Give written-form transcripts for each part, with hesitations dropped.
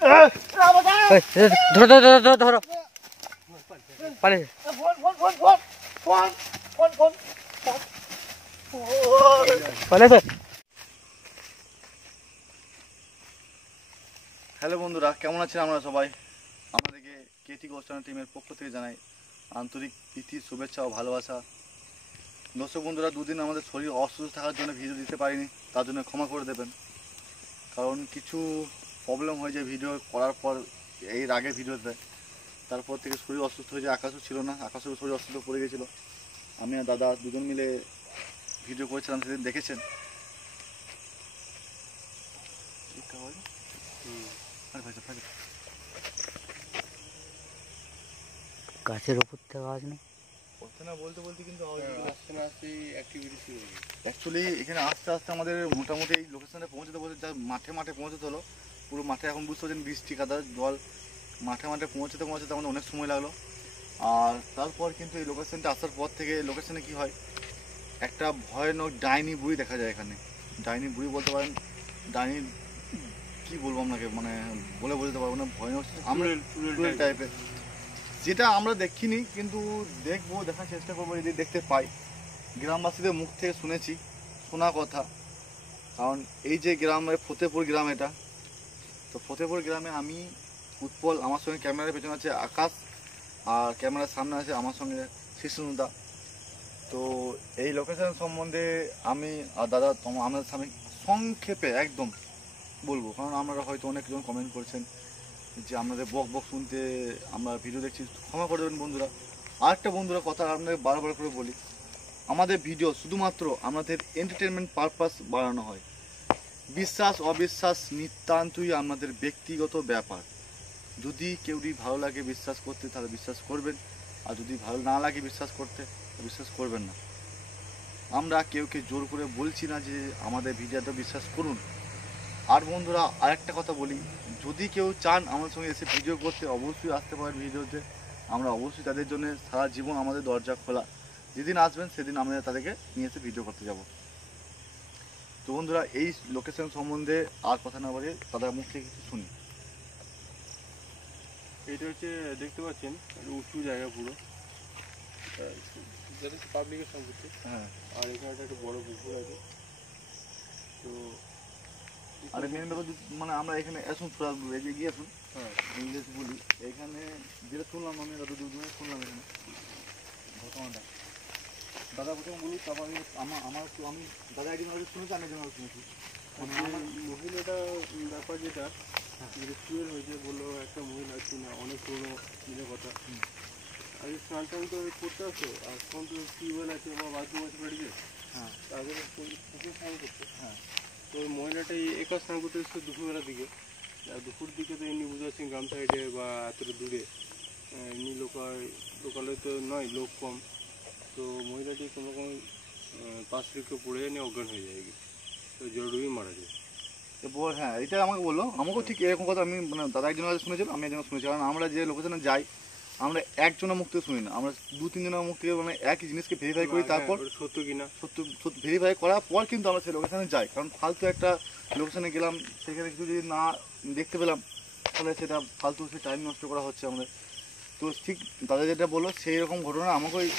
ধরো ধরো ধরো ধরো পালে হ্যালো বন্ধুরা, কেমন আছেন আপনারা সবাই? আমাদেরকে কেটি গোস্টানা টিমের পক্ষ থেকে জানাই আন্তরিক প্রীতি, শুভেচ্ছা ও ভালোবাসা। দর্শক বন্ধুরা, দুদিন আমাদের শরীর অসুস্থ থাকার জন্য ভিডিও দিতে পারিনি, তার জন্য ক্ষমা করে দেবেন। কারণ কিছু প্রবলেম হয়ে যায় ভিডিও করার পর, এর আগের ভিডিওতে। তারপর থেকে শরীর অসুস্থ হয়ে যায়, আকাশও ছিল না, আকাশেরও শরীর অসুস্থ পড়ে গেছিলো। আমি আর দাদা দুজন মিলে ভিডিও করেছিলাম, সেদিন দেখেছেন। গাছের উপর থেকে আওয়াজ নেই না বলতে বলতে কিন্তু অ্যাকচুয়ালি এখানে আস্তে আস্তে আমাদের মোটামুটি এই লোকেশনে পৌঁছতে বলতে যা মাঠে মাঠে পৌঁছতে হলো। পুরো মাঠে এখন বুঝতে পারছেন বৃষ্টি কাদা জল, মাঠে মাঠে পৌঁছতে পৌঁছতে আমাদের অনেক সময় লাগলো। আর তারপর কিন্তু এই লোকেশনটা আসার পর থেকে লোকেশনে কি হয়, একটা ভয়ানক ডাইনি বুড়ি দেখা যায় এখানে। ডাইনি বুড়ি বলতে পারেন, ডাইনি কি বলবো আপনাকে, মানে বলে বোঝাতে পারবো না। ভয়ানক আমরা টাইপের, যেটা আমরা দেখিনি কিন্তু দেখবো, দেখার চেষ্টা করবো যদি দেখতে পাই। গ্রামবাসীদের মুখ থেকে শুনেছি, শোনা কথা। কারণ এই যে গ্রামের ফতেপুর গ্রাম, এটা তো ফতেপুর গ্রামে আমি উৎপল, আমার সঙ্গে ক্যামেরার পেছনে আছে আকাশ, আর ক্যামেরার সামনে আছে আমার সঙ্গে শিশুনুদা। তো এই লোকেশন সম্বন্ধে আমি আর দাদা আমাদের সামনে সংক্ষেপে একদম বলবো, কারণ আমরা হয়তো অনেকজন কমেন্ট করছেন যে আপনাদের বক বক শুনতে আমরা ভিডিও দেখছি, ক্ষমা করে দেবেন বন্ধুরা। আরেকটা বন্ধুরা কথা আপনাদের বারবার করে বলি, আমাদের ভিডিও শুধুমাত্র আমাদের এন্টারটেনমেন্ট পারপাস বাড়ানো হয়। বিশ্বাস অবিশ্বাস নিতান্তই আমাদের ব্যক্তিগত ব্যাপার। যদি কেউই ভালো লাগে বিশ্বাস করতে তাহলে বিশ্বাস করবেন, আর যদি ভালো না লাগে বিশ্বাস করতে বিশ্বাস করবেন না। আমরা কেউকে জোর করে বলছি না যে আমাদের ভিডিওতে বিশ্বাস করুন। আর বন্ধুরা আরেকটা কথা বলি, যদি কেউ চান আমার সঙ্গে এসে ভিডিও করতে অবশ্যই আসতে পারেন ভিডিওতে। আমরা অবশ্যই তাদের জন্য সারা জীবন আমাদের দরজা খোলা। যেদিন আসবেন সেদিন আমরা তাদেরকে নিয়ে এসে ভিডিও করতে যাব। তো বন্ধুরা, এই লোকেশন সম্বন্ধে আর কথা না বলে তাদের মুখ থেকে কিছু শুনি। এটা হচ্ছে দেখতে পাচ্ছেন উঁচু জায়গা পুরো, যেটা পাবলিকের সম্পত্তি। হ্যাঁ, আর এখানে একটা বড় পুকুর আছে। তো আর মেন ব্যাপার মানে আমরা এখানে আসুন গিয়ে আসুন। হ্যাঁ, ইংলিশ বলি এখানে যেটা শুনলাম, আমি দুজনে শুনলাম এখানে ঘটনাটা। দাদা প্রথম বলুন, তারপর আমি দাদা একদিন আগে শুনেছি, আমি একদিন আগে শুনেছি। মানে আমার মহিলাটা ব্যাপার যেটা রেস্টুরেন্ট হয়েছে বললো, একটা মহিলা কিনা অনেক পুরোনো দিনের কথা। আগে স্নান টান তো করতে আসতো, আর তখন তো টিউবওয়েল আছে বা বাথরুম আছে বাড়িতে। হ্যাঁ, তারপরে পুকুর স্নান করতো। হ্যাঁ, তো ওই মহিলাটাই একা স্নান করতে এসছে দুপুরবেলার দিকে। আর দুপুর দিকে তো এমনি বুঝতে পারছেন গ্রাম সাইডে বা এতটা দূরে এমনি লোকালয় তো নয়, লোক কম। তো মহিলাটি কোনো রকম পাশ থেকে পড়ে নিয়ে অজ্ঞান হয়ে যায়, তো জল ডুবেই মারা যায়। এরপর হ্যাঁ, এটা আমাকে বললো, আমাকেও ঠিক এরকম কথা আমি মানে দাদা একজনের কাছে শুনেছিলাম, আমি একজনের শুনেছি। কারণ আমরা যে লোকেশনে যাই, আমরা একজনের মুখ থেকে শুনি না, আমরা 2-3 জনের মুখ থেকে মানে একই জিনিসকে ভেরিফাই করি। তারপর সত্য কিনা সত্য ভেরিফাই করার পর কিন্তু আমরা সেই লোকেশনে যাই। কারণ ফালতু একটা লোকেশনে গেলাম, সেখানে কিছু যদি না দেখতে পেলাম তাহলে সেটা ফালতু সে টাইম নষ্ট করা হচ্ছে আমাদের। তো ঠিক দাদা যেটা বললো সেই রকম ঘটনা আমাকেই।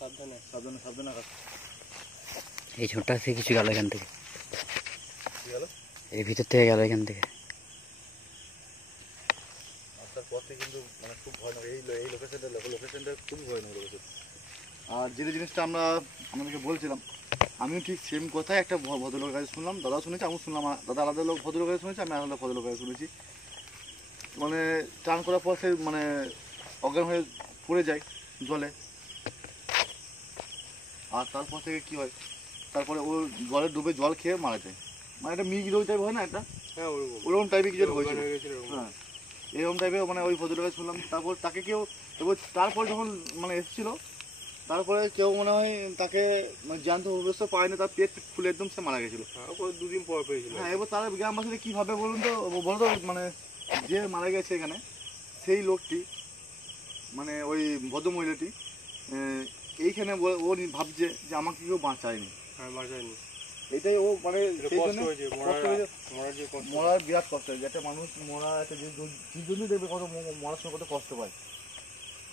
সাবধানে সাবধানে সাবধানে আকাশ। এই ছোটটা থেকে কিছু গেল এখান থেকে, এই ভিতর থেকে গেল এখান থেকে। আসার পর থেকে কিন্তু মানে খুব ভয়ানক এই লোকেশনটা খুবই ভয়ানক লোকেশন। আর যে জিনিসটা আমরা আমাদেরকে বলছিলাম, আমিও ঠিক সেম কথাই একটা ভদ্রলোকের কাছে শুনলাম, দাদাও শুনেছি, আমিও শুনলাম। দাদা আলাদা লোক ভদ্রলোকের কাছে শুনেছি, আমি আলাদা ভদ্রলোকের কাছে শুনেছি। মানে চান করার পর সে মানে অজ্ঞান হয়ে পড়ে যায় জলে। আর তারপর থেকে কি হয়, তারপরে ও জলে ডুবে জল খেয়ে মারা যায়। মানে একটা মিগ রোগ টাইপ হয় না একটা, হ্যাঁ ওরকম টাইপের কিছু হয়েছিল। হ্যাঁ, এরকম টাইপের মানে ওই ভদ্রলোকের শুনলাম। তারপর তাকে কেউ, তারপর যখন মানে এসেছিল, তারপরে কেউ মনে হয় তাকে মানে জ্যান্ত অবস্থা পায়নি, তার পেট ফুলে একদম সে মারা গেছিল। 2 দিন পর পেয়েছিল। হ্যাঁ, এবার তারা গ্রামবাসীরা কীভাবে বলুন তো, বলতো মানে যে মারা গেছে এখানে সেই লোকটি, মানে ওই ভদ্রমহিলাটি এইখানে ও ভাবছে যে আমাকে কেউ বাঁচায়নি। হ্যাঁ, বাঁচায়নি। এটাই ও মানে সেই কষ্ট জন্য হয়েছে কষ্ট হয়েছে। মরার যে কষ্ট মরার বিরাট কষ্ট হয়েছে, একটা মানুষ মরা একটা জীবজন্তু দেখবে কত মরার সময় কত কষ্ট পায়,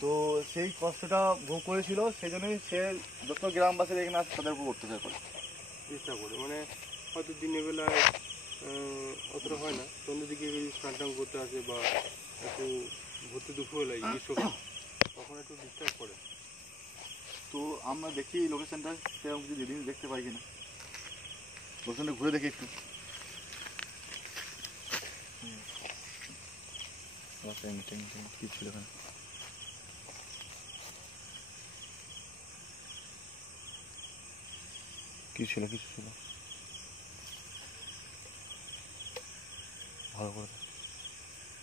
তো সেই কষ্টটা ভোগ করেছিল, সেই জন্যই সে যত গ্রামবাসীরা এখানে আসে তাদের উপর অত্যাচার করে। চেষ্টা করে, মানে হয়তো দিনের বেলায় অতটা হয় না, সন্ধ্যের দিকে যদি স্নান টান করতে আসে বা একটু ভর্তি দুপুরবেলায় গ্রীষ্মকাল, তখন একটু ডিস্টার্ব করে। তো আমরা দেখি লোকেশনটা সেরকম কিছু জিনিস দেখতে পাই কিনা, লোকেশনটা ঘুরে দেখি একটু। কি ছিল এখানে? কি ছিল, কিছু ছিল, ভালো করে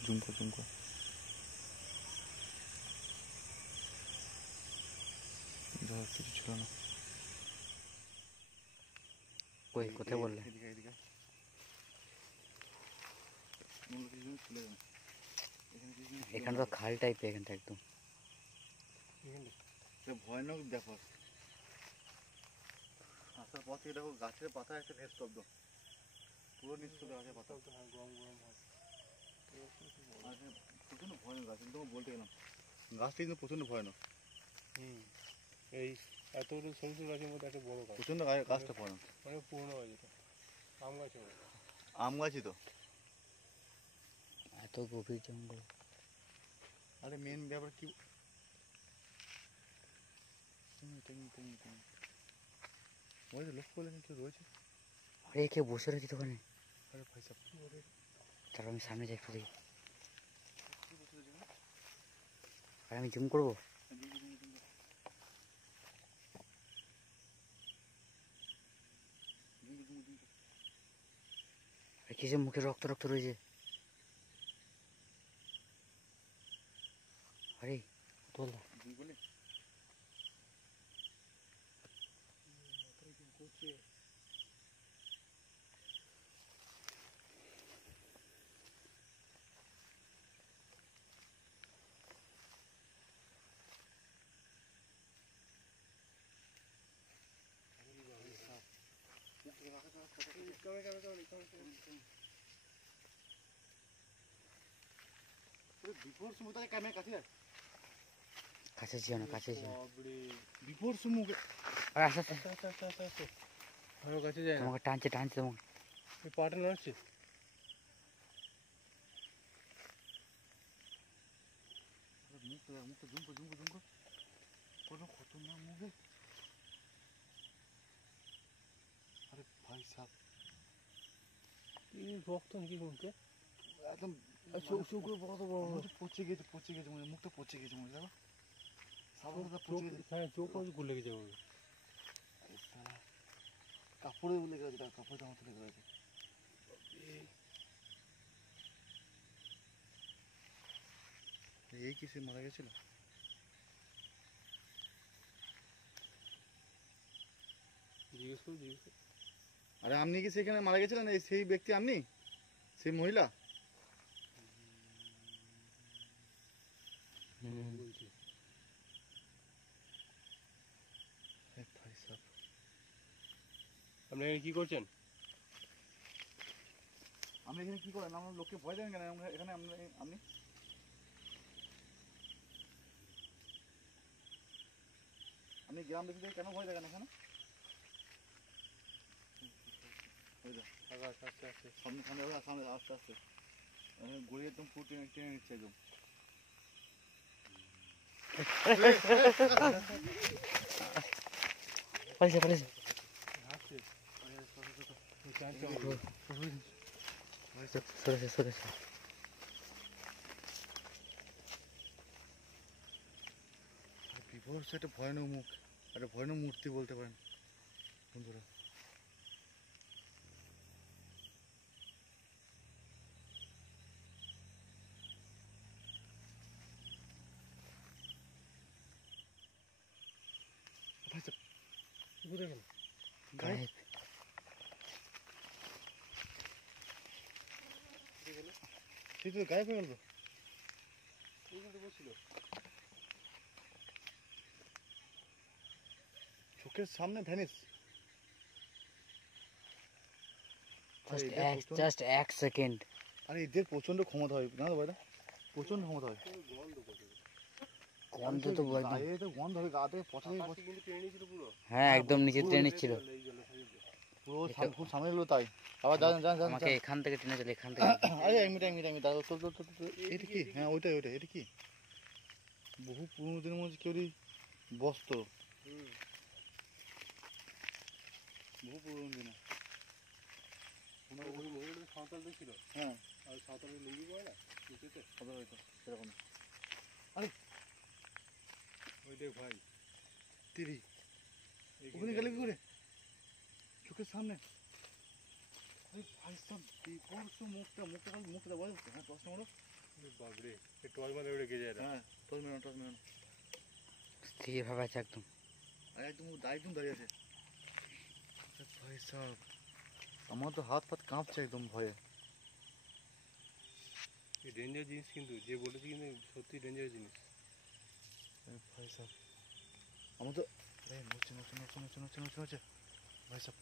জুম কর, জুম কর। কিছু ছিল না। কই কোথায় বললে? এদিকে এদিকে এখানে তো খাল টাইপের, এখানটা একদম ভয়ানক ব্যাপার। আসার পর থেকে দেখো গাছের পাতা একটা নিস্তব্ধ, পুরো নিস্তব্ধ গাছের পাতা। গরম গরম হয়। প্রচন্ড ভয়ানক গাছ, কিন্তু বলতে গেলাম গাছটা কিন্তু প্রচন্ড ভয়ানক, এই এত বড় সরু সরু গাছের মধ্যে একটা বড় গাছ, প্রচন্ড গাছটা ভয়ানক। অনেক পুরোনো গাছ, এটা আম গাছ হবে। আম গাছই তো। এত গভীর জঙ্গল। আরে মেন ব্যাপার কি, ওই লক্ষ্য করলে কেউ রয়েছে। আরে কে বসে রয়েছে দোকানে? আরে ভাই সাহেব, তারপর আমি সামনে যাই একটু দেখি। আর আমি জুম করবো। আর কিসের মুখে রক্ত রক্ত রয়েছে? আরে তোল বিফোর সুমুখ তাকে ক্যামেরা কাছে রাখ, কাছে যেও না, কাছে যেও না। বিফোর সুমুখ। আরে আস্তে আস্তে, আচ্ছা আচ্ছা আচ্ছা আচ্ছা, আরো কাছে যায় না, তোমাকে টানছে টানছে তোমাকে। এই পাটা নড়ছে। মুখটা মুখটা জুম কর, জুম কর, জুম কর, কোনো খতরনাক মুখে। আরে ভাই সাহেব, এই রক্ত নাকি মুখে, একদম চোখ চোখগুলো বড় বড় পচে গেছে, পচে গেছে মনে, মুখটা পচে গেছে মনে, দেখো সাবানটা পচে গেছে। হ্যাঁ চোখ গুলো লেগে যাবে। কাপড়ে লেগে গেছে, কাপড়টা আমার লেগে গেছে। এই কিসে মারা গেছিল? জিজ্ঞেস করো, জিজ্ঞেস করো। আরে আপনি কি সেখানে মারা গেছিলেন? এই সেই ব্যক্তি আপনি, সেই মহিলা? বলছি ভাই সাহেব, আপনি এখানে কি করছেন? আপনি এখানে কি করেন? আমার লোককে ভয় দেন কেন এখানে? আপনি আপনি গ্রামবাসীদের কেন ভয় দেখেন এখানে? আস্তে আস্তে আস্তে সামনে সামনে সামনে আস্তে আস্তে গড়িয়ে একদম পুরো টেনে টেনে নিচ্ছে একদম। পালিয়েছে পালিয়েছে। হাসছে। সরেছে সরেছে। বিভৎস একটা ভয়ানক মুখ, একটা ভয়ানক মূর্তি বলতে পারেন বন্ধুরা। দেখেন গায়েব। সেই তো গায়েব হয়ে গেল, এইখানে বসছিল। চোখের সামনে ভ্যানিস। Just 1 second. আরে এদের প্রচন্ড ক্ষমতা হয় জানো তো ভাইরা, প্রচন্ড ক্ষমতা হয়। গন্ধ তো একদম, গায়ে তো গন্ধ হবে, গা থেকে পচা থেকে কিন্তু টেনে নিয়েছিল পুরো। হ্যাঁ একদম নিচে টেনে নিচ্ছিল। পুরো খুব সামনে এলো তাই। আবার যান যান যান আমাকে এখান থেকে টেনে চলে, এখান থেকে। আরে আমি দাঁড়াও, চল চল চল চল। এটা কি? হ্যাঁ ওইটাই এটা কি? বহু পুরোনো দিনের মধ্যে কেউ বস্ত্র, বহু পুরোনো দিনে। ওই মহিলাটা সাঁওতালদের ছিল। হ্যাঁ আর সাঁওতালের লুঙ্গি পরে না নিচেতে, হবে হয়তো সেরকম। ওই দেখ ভাই তিরি ওখানে গেলে কি করে? চোখের সামনে। আরে ভাই সব বিভৎস মুখটা বল। হ্যাঁ প্রশ্ন করো। বাপরে, টয় মাঝে উড়ে গেছে এটা। হ্যাঁ টস মেরো। স্থির ভাবে আছে একদম। আর একদম দাঁড়িয়ে আছে। ভাই সাহেব আমার তো হাত পাত কাঁপছে একদম ভয়ে। ডেঞ্জার জিনিস কিন্তু, যে বলেছি কিন্তু সত্যি ডেঞ্জার জিনিস। ভাই সাহেব আমার তো নড়ছে ভাই সাহেব।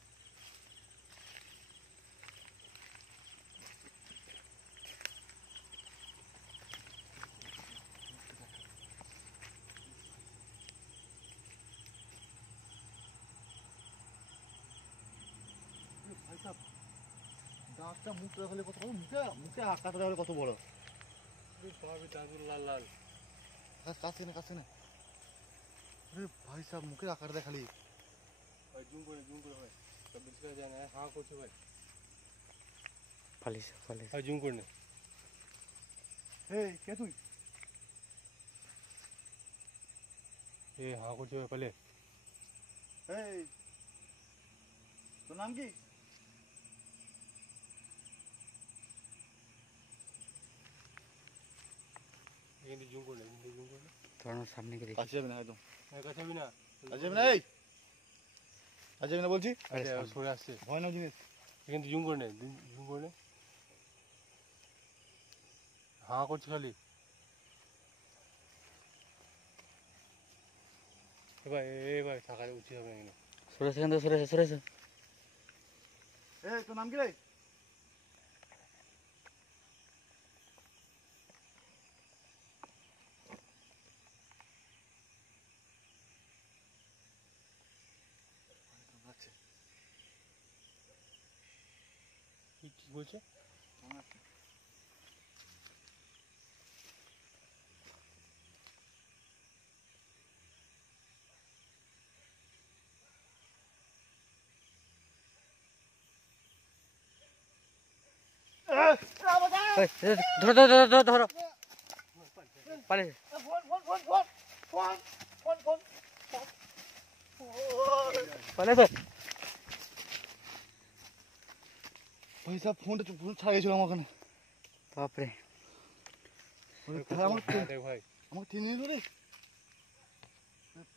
ভাই সাহেব দাঁতটা মুখটা দেখালে কত বড়, মুখে আকাশটা দেখালে কত বড়। ভাবি দাঁতুর লাল লাল। কাছে না। আরে ভাই সাহেব মুখের আকার দেখালি। ভাই জুম করে ভাই, সব বুঝতে পারা যায় না। হাঁ করছে ভাই, পালিয়েছে। ভাই জুম করে নে। এই কে তুই? এ হাঁ করছে ভাই, পালে। এই তোর নাম কি? এখানে জুম করে নে। তোর সামনে গিয়ে দেখি। কাছে যাবি না একদম, কাছে যাবি না। কাছে যাবি না বলছি। সরে আসছে, ভয় না জিনিস। এখানে জুম করে নে। হাঁ করছে খালি। ভাই থাকা উচিত হবে এখানে। সরেছে এখান থেকে, সরেছে। এই তোর নাম কি রে? কি বলছে? ধরো পালিয়েছে। ভাই সাহেব ফোনটা ছাড়া গেছিল আমার ওখানে। বাপরে দেখ ভাই, আমাকে টেনে নিল রে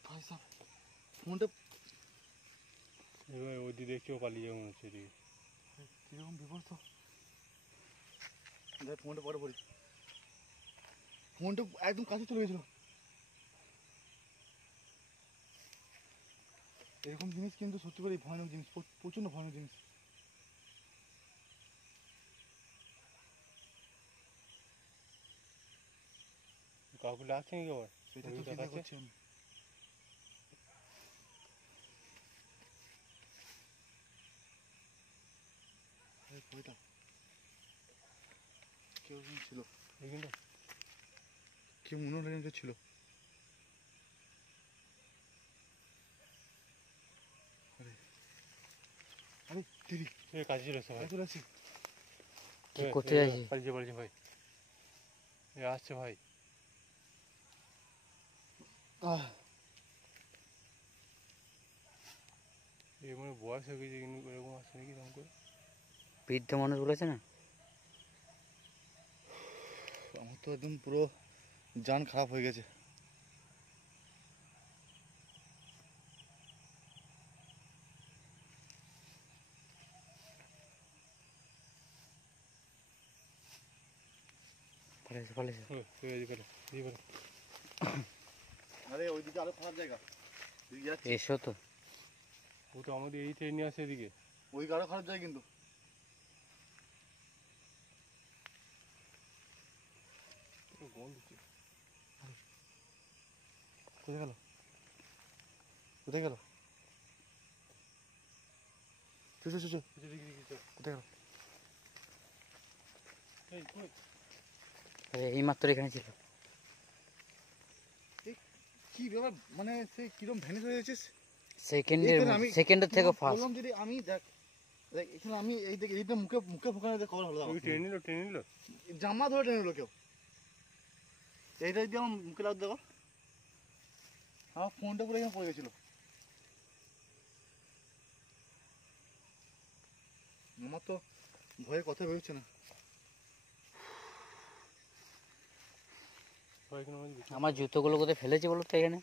ভাই সাহেব। ফোনটা এবার ওই দিকে কেউ পালিয়ে যাবে মনে হচ্ছে। এদিকে কিরকম বিপদ তো। দেখ ফোনটা পরে পড়ি। ফোনটা একদম কাছে চলে গেছিল। এরকম জিনিস কিন্তু সত্যি করে ভয়ানক জিনিস, প্রচন্ড ভয়ানক জিনিস। কাউকে ডাকছে নাকি আবার? সেটা তো চিন্তা করছি আমি। কেউ ছিল, কেউ মনে হলো ছিল। আরে দিদি কাছে চলে এসছে ভাই। চলে আসছি। কি করতে যাচ্ছি? পালিয়েছে ভাই, আসছে ভাই। মানে বয়স হয়ে গেছে কিন্তু এরকম আসছে নাকি তেমন করে? বৃদ্ধ মানুষ বলেছে না। আমার তো একদম পুরো জান খারাপ হয়ে গেছে। আরে ওইদিকে আরো খারাপ জায়গা। এসো তো। ও তো আমাদের এই ট্রেন নিয়ে আসে এদিকে। ওই আরো খারাপ জায়গা কিন্তু। গন্ধ হচ্ছে। কোথায় গেল? কোথায় গেল? চো চো চো চো। দেখি দেখি চল। কোথায় গেল? এই কই? আরে এই মাত্র এখানে ছিল। কি ব্যাপার, মানে সে কিরম ভ্যানিশ হয়ে যাচ্ছিস? সেকেন্ডের থেকে ফাস্ট। বললাম যদি আমি দেখ দেখ এখানে আমি এই দিকে এইটা মুখে মুখে ফোকানে কভার হলো ওই ট্রেন নিল জামা ধরে টেনে নিল কেউ। এইটা যদি আমার মুখে লাগ দেখো, আমার ফোনটা পুরো এখানে পড়ে গেছিল। আমার তো ভয়ে কথা বেরোচ্ছে না। আমার জুতোগুলো কোথায় ফেলেছি বলো তো এখানে?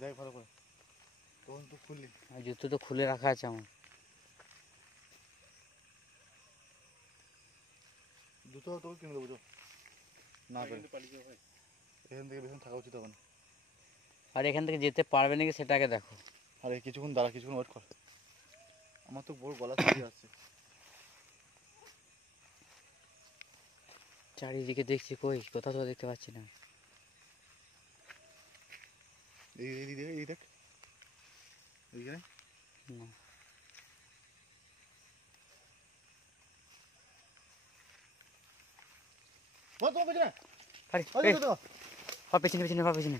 দেখ ভালো করে, তখন তো খুললি। আর জুতো তো খুলে রাখা আছে আমার। জুতো তোকে কিনে দেবো না করে, এখান থেকে বেশি থাকা উচিত হবে না। আর এখান থেকে যেতে পারবে নাকি সেটাকে দেখো। আরে কিছুক্ষণ দাঁড়া, কিছুক্ষণ ওয়েট কর, আমার তো বড় গলা শুকিয়ে আসছে। চারিদিকে দেখছি, কই কোথাও তো দেখতে পাচ্ছি না। এই দেখ এই দেখ এইখানে না। তোমার পেছনে আরে ওই এই, তো পা পেছনে পেছনে পা পেছনে।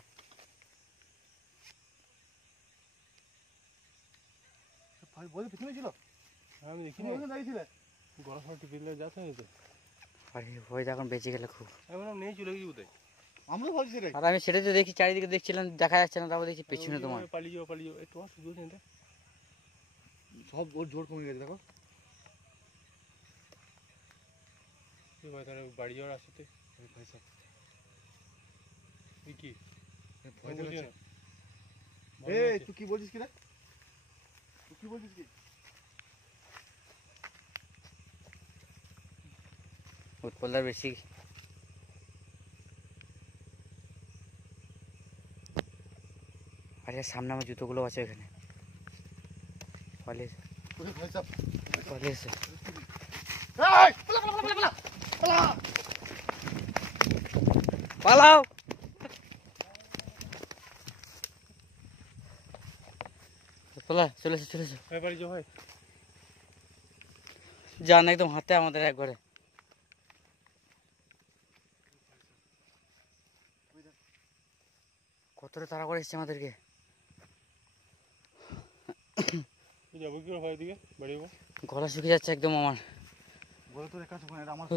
ভাই বল পেছনে ছিল, আমি দেখি তুমি ওখানে দাঁড়িয়েছিলে। গলা ফল টিপে দিলে যাচ্ছে না তো। আরে ওই এখন বেঁচে গেলে খুব। আমি নেই চলে গেছি কোথায়? আমরা ভাবছি সেটাই। আর আমি সেটাই তো দেখি, চারিদিকে দেখছিলাম দেখা যাচ্ছে না, তারপর দেখছি পেছনে তোমার। পালিয়ে যাও একটু সুযোগ নেই। সব ওর জোর কমে গেছে দেখো। ভাই তাহলে বাড়ি যাওয়ার আসতে ভাই সাহেব কি ভয় লাগছে। এই তুই কি বলছিস কি রে, তুই কি বলছিস কি? উৎপলদার বেশি। আরে সামনে আমার জুতোগুলো আছে এখানে। পালিয়েছে ওরে ভাই সাহেব, পালিয়েছে। এই পালা পালা পালা পালা পালা। পালাও। পালা, চলেছে চলেছে। বাড়ি যাও ভাই। যান একদম হাতে আমাদের একবারে। কতটা তাড়া করে এসছে আমাদেরকে। যাবো কি ভাই দিকে বাড়ি যাবো? গলা শুকিয়ে যাচ্ছে একদম আমার। বলে তোর একা শুকনো, এটা আমার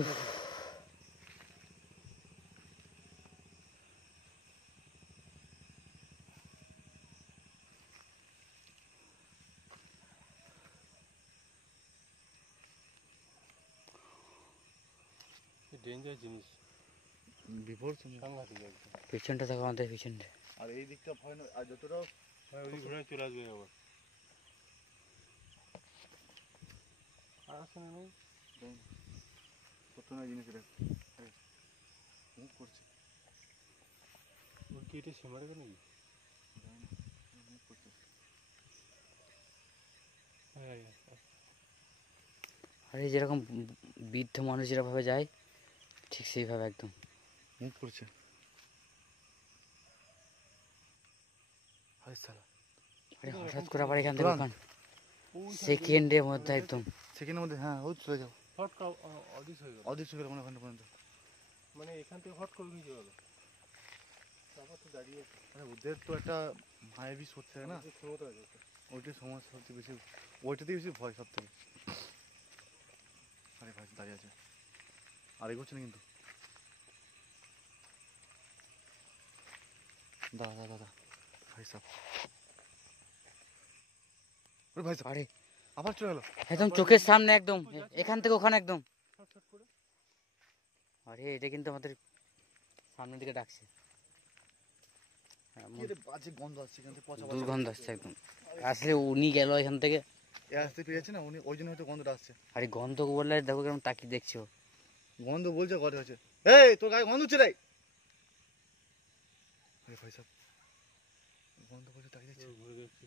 ডেঞ্জার জিনিস, বিপদ। সাংঘাতিক একদম। পিছনটা থাকো আমাদের পিছনটা। আর এই দিকটা ভয় না, আর যতটা ভাই ওই ঘুরে চলে আসবে আবার। আর আসে না নেই কত না জিনিস এটা মুখ করছে। ওর কি এটা সীমারে নাকি? মুখ করছে। হ্যাঁ আরে যেরকম বৃদ্ধ মানুষ যেভাবে যায় ঠিক সেইভাবে একদম মুখ করছে। হায় সালা, আরে হঠাৎ করে আবার এখান থেকে ওখান সেকেন্ডের মধ্যে একদম। সেকেন্ডের মধ্যে হ্যাঁ ওই চলে যাও। হট অদৃশ্য হয়ে গেল, অদৃশ্য গেল মানে ওখানে পর্যন্ত। মানে এখান থেকে হট করে নিয়ে গেল। তারপর তো দাঁড়িয়ে আছে। মানে ওদের তো একটা মায়াবী সোচ থাকে না, ক্ষমতা আছে। ওইটাই সমস্যা সবচেয়ে বেশি, ওইটাতেই বেশি ভয় সব থেকে। আরে ভাই দাঁড়িয়ে আছে আর এগোচ্ছে না কিন্তু। দাদা দাদা দাদা ভাই সাহেব, ওরে ভাই সাহেব, আরে আবার চলে গেল। একদম চোখের সামনে একদম, এখান থেকে ওখানে একদম। ছটছট করে আরে এটা কিন্তু আমাদের সামনের দিকে ডাকছে। কি রে বাজে গন্ধ আসছে এখান থেকে, পচা পচা দুর্গন্ধ আসছে একদম। আসলে উনি গেল এখান থেকে। এ আসতে পেরেছে না উনি, ওই জন্য হয়তো গন্ধটা আসছে। আরে গন্ধ বললে দেখো কেমন তাকিয়ে দেখছো। গন্ধ বলছে ঘরে হচ্ছে, এই তোর গায়ে গন্ধ হচ্ছে রে। আরে ভাই সাহেব গন্ধ বলছে তাকিয়ে দেখছে। ঘুরে দেখছি।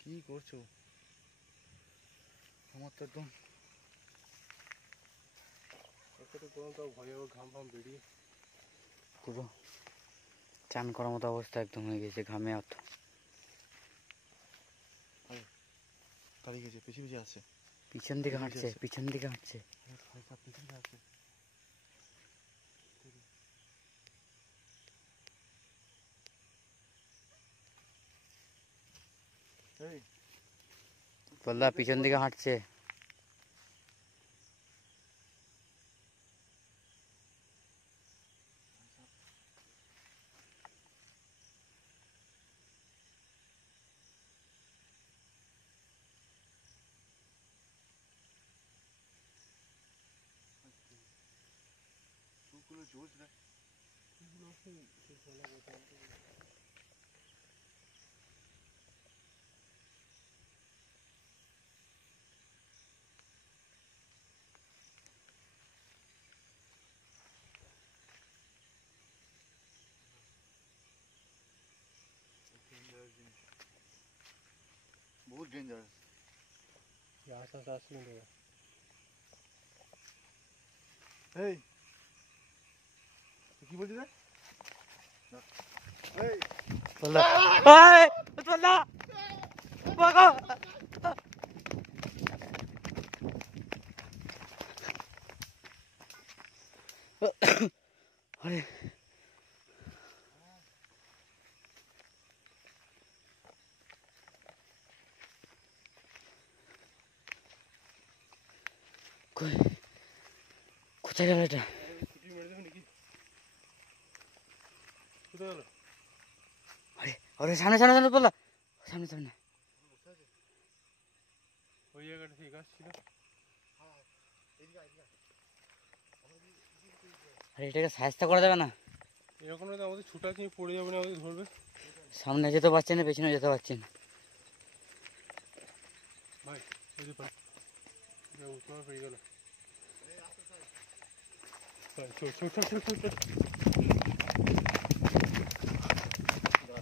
কি করছো? আমার তো একদম এতটা গরম, তাও ভয়ে ঘাম ফাম বেরিয়ে পুরো চান করার মতো অবস্থা একদম হয়ে গেছে ঘামে। অত দাঁড়িয়ে গেছে, পিছিয়ে পিছিয়ে আসছে। পিছন দিকে হাঁটছে, পিছন দিকে হাঁটছে। পিছনে আসছে। এই বলদা পিছন দিকে হাঁটছে। চোখগুলো জোর দেখ। बहुत डेंजरस। আস্তে আসলে এই তুই কি বলছিস রে? এই বলদা এই বলদা ভাগো। আরে কোথায় গেল এটা? ছুটি মেরে দেবে নাকি? কোথায় গেল? আরে আরে সামনে সামনে সামনে বলদা, সামনে সামনে। ওই জায়গাটা সেই গাছ ছিল। আরে এটাকে সাহায্য করা যাবে না? এরকম না আমাদের ছুটা কি পড়ে যাবে না, আমাদের ধরবে। সামনে যেতে পারছি না, পেছনে যেতে পারছি না। ভাই ওই যে ভাই তোমার পেয়ে গেল।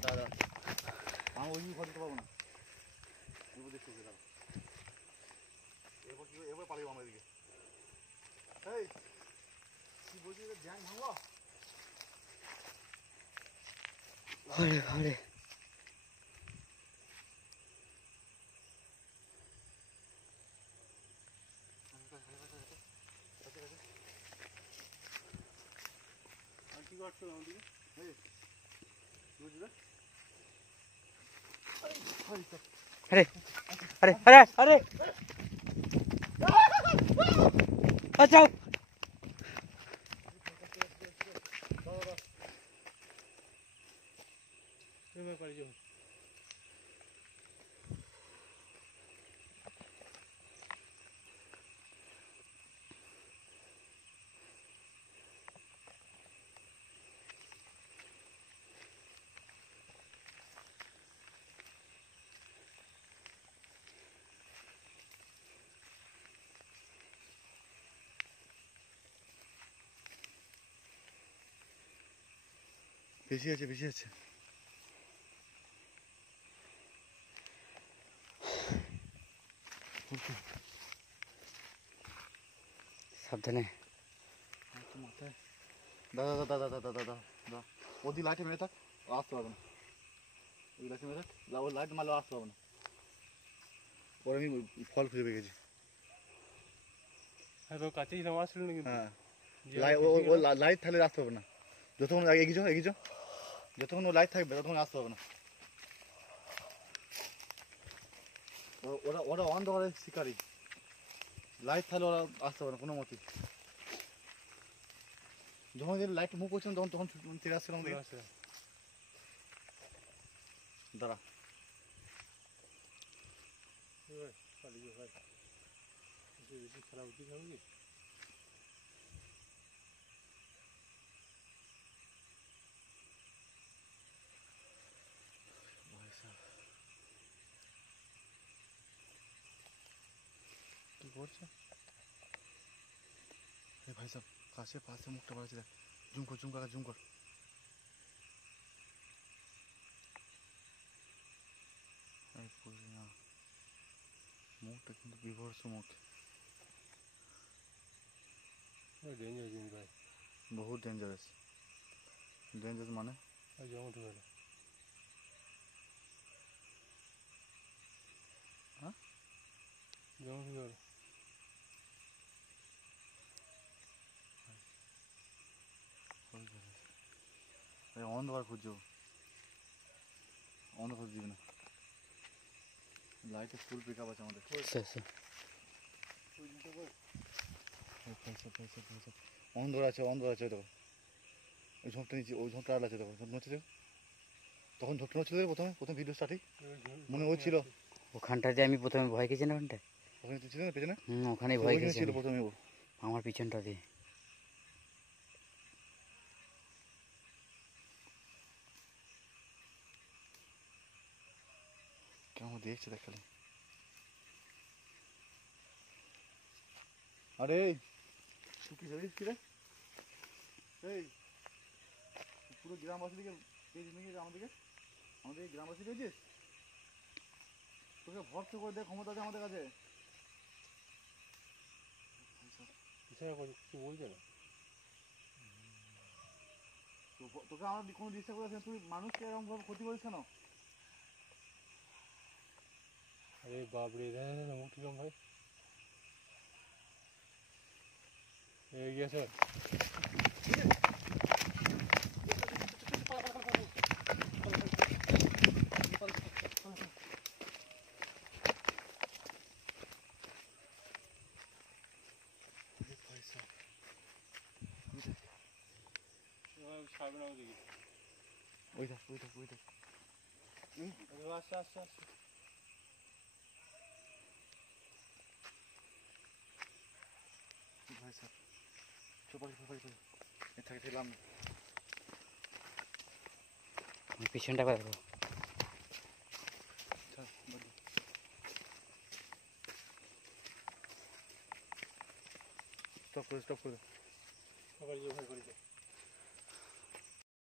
দাদা আমি ওই করতে পারবো না। এবার দেখতে হবে দাদা। এবার পালিয়ে আমার দিকে। এই কি বলছিস রে, জ্যাং ভাঙলো? ঘরে ঘরে আর কি করছো আমাদের? আরে আরে আরে আরে বাঁচাও। পারি যাবো। বেশি আছে, বেশি আছে। সাবধানে। মাথায় দাদা দাদা দাদা দাদা দাদা দাদা ওদি লাইটে মেরে থাক, আসতে পারবে না। ওই লাইটে মেরে থাক, ওই লাইট মারলে আসতে পারবে না। পরে আমি ফল খুঁজে পেয়ে গেছি। হ্যাঁ তো কাছেই নামা ছিল না কিন্তু। হ্যাঁ ও লাইট থাকলে আসতে হবে না। যতক্ষণ এগিয়ে যাও, যতক্ষণ ও লাইট থাকবে ততক্ষণ আসতে হবে না। ওরা ওরা অন্ধকারের শিকারী, লাইট থাকলে ওরা আসতে হবে না কোনো মতে। যখন লাইট মুভ করছিলাম তখন ফিরে আসছিলাম। দাঁড়া বেশি খারাপ দিক হবে কি? কি করছো? ভাই সাহেব কাছে পাশে মুখটা বাড়াচ্ছে, দেখ। জুম কর, জুম কর, জুম কর। মুখটা কিন্তু বিভৎস মুখ, ডেঞ্জার জিনিস ভাই, বহুত ডেঞ্জারাস। ডেঞ্জারাস মানে জমা উঠে গেল। হ্যাঁ জমা উঠে গেল। অন্ধকার খুঁজছো, অন্ধকার দিবি না, লাইটে ফুল পিক আপ আছে আমাদের। অন্ধকার আছে, অন্ধকার আছে, দেখো ওই ঝোঁকটা নিচে, ওই ঝোঁকটা আর আছে, দেখো ঝোঁক নড়ছে, তখন ঝোঁকটা নড়ছিল প্রথম ভিডিও স্টার্টিং মনে হচ্ছিল, ওখানটাতে আমি প্রথমে ভয় খেয়েছি না ওখানটায়। ওখানে ছিল না পেছনে, ওখানে ভয় খেয়েছি ছিল প্রথমে ও। আমার পিছনটা দিয়ে। কেমন দেখছে দেখ খালি। আরে তুই কি ভেবেছিস কি রে? এই পুরো গ্রামবাসী দিকে পেয়েছিস নাকি আমাদেরকে গ্রামবাসী পেয়েছিস? তোকে ভরসা করে দেয় ক্ষমতা আছে আমাদের কাছে। কিছু বলছে না, তোকে আমরা কোনো ডিস্টার্ব করেছি না, তুই মানুষকে এরকম ভাবে ক্ষতি করিস কেন? আরে বাপরে, দেখা মুখ কিরম ভাই, এগিয়ে আছে। ছাড়বে না ওদিকে, ওই দেখ আসছে আসছে আসছে। ভাই স্যার চল এর থেকে ছিলাম পিছনটা দেখো। স্টপ করে সবাই যে ভয় করেছে।